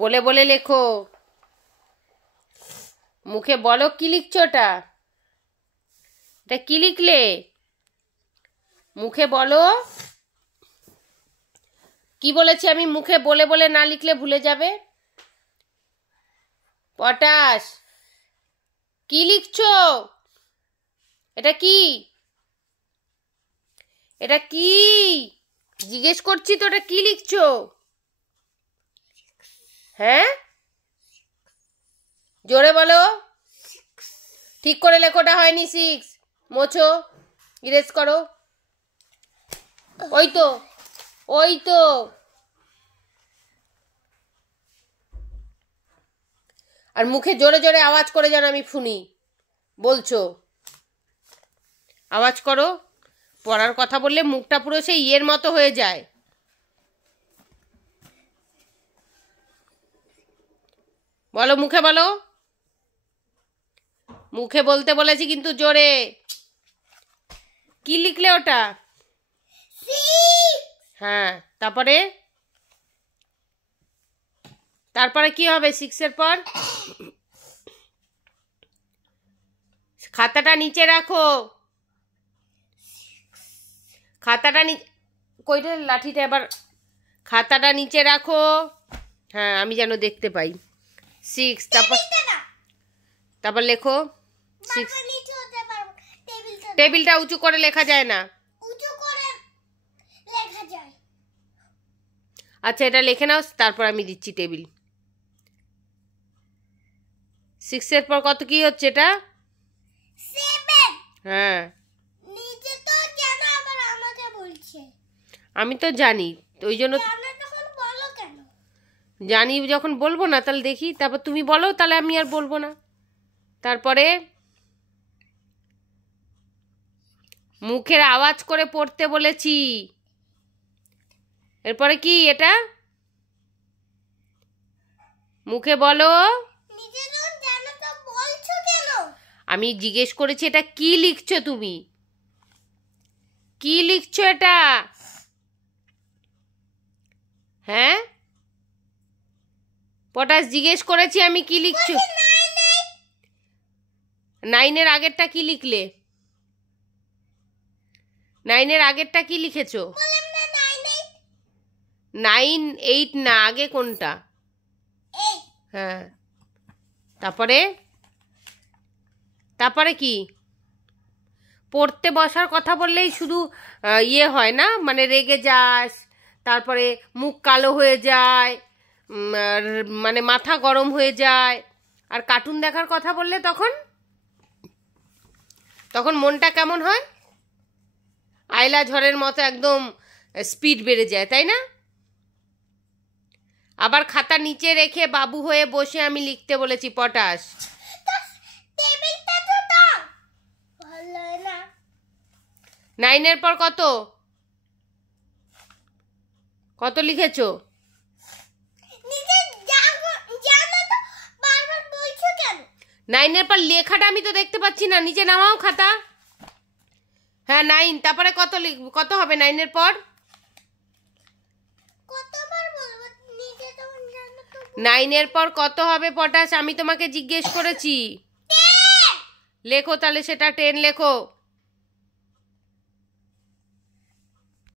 বলে বলে লেখো। মুখে বলো কি লিখছো ওটা? এটা কি লিখলে? মুখে বলো। কি বলেছি আমি? মুখে বলে বলে না লিখলে ভুলে যাবে। পটাশ, কি লিখছো? এটা কি? এটা কি জিজ্ঞেস করছি তো, এটা কি লিখছো? হ্যাঁ, জোরে বলো। ঠিক করে লেখোটা হয়নি। 6 মোছো, ইরেজ করো। ওই তো, ওই তো। আর মুখে জোরে জোরে আওয়াজ করে যেন আমি শুনি। বলছো আওয়াজ করো। পড়ার কথা বললে মুখটা পুরো সেই ইয়ের মতো হয়ে যায়। বলো, মুখে বলো। মুখে বলতে বলেছি কিন্তু জোরে। কি লিখলে ওটা? হ্যাঁ, তারপরে তারপরে কি হবে 6 এর পর? খাতাটা নিচে রাখো। খাতাটা কইটা লাঠিটা এবার। খাতাটা নিচে রাখো। হ্যাঁ, আমি যেন দেখতে পাই। 6, তারপর লেখো 6। টেবিলটা উঁচু করে লেখা যায় না। আচ্ছা, এটা লিখে নাও, তারপর আমি দিচ্ছি টেবিল। 6 এর পর কত কি হচ্ছে এটা? 7। হ্যাঁ, নিচে তো কেন আবার আমাকে বলছে? আমি তো জানি, ওই জন্য তখন বলো কেন? জানি যখন বলবো না তাহলে দেখি, তারপর তুমি বলো, তাহলে আমি আর বলবো না। তারপরে মুখের আওয়াজ করে পড়তে বলেছি। এরপরে কি এটা? মুখে বলো। নিজে যখন জানো তো বলছো কেন? আমি জিজ্ঞেস করেছি এটা কি লিখছো তুমি? কি লিখছো এটা? হ্যাঁ, পটাশ জিজ্ঞেস করেছি আমি কি লিখছো। 9 এর আগেরটা কি লিখলে? 9 এর আগেরটা কি লিখেছো? 9, 8 না, আগে কোনটা? হ্যাঁ, তারপরে তারপরে কি? পড়তে বসার কথা বললেই শুধু ইয়ে হয় না, মানে রেগে যাস, তারপরে মুখ কালো হয়ে যায়, আর মানে মাথা গরম হয়ে যায়। আর কার্টুন দেখার কথা বললে তখন তখন মনটা কেমন হয়? আয়লা ঝড়ের মতো একদম স্পিড বেড়ে যায়, তাই না? আবার খাতা নিচে রেখে বাবু হয়ে বসে আমি লিখতে বলেছি পটাশ। টেবিলটা তো দাও। ভালো না। 9 এর পর কত কত লিখেছো? নিজে জানো তো বারবার বলছো কেন? 9 এর পর লেখাটা আমি তো দেখতে পাচ্ছি না, নিচে নামাও খাতা। হ্যাঁ, 9, তারপরে কত হবে 9 এর পর? কতবার বলবো? নিজে যখন জানো তো 9 এর পর কত হবে পটাশ? আমি তোমাকে জিজ্ঞেস করেছি। লেখো তাহলে সেটা 10 লেখো।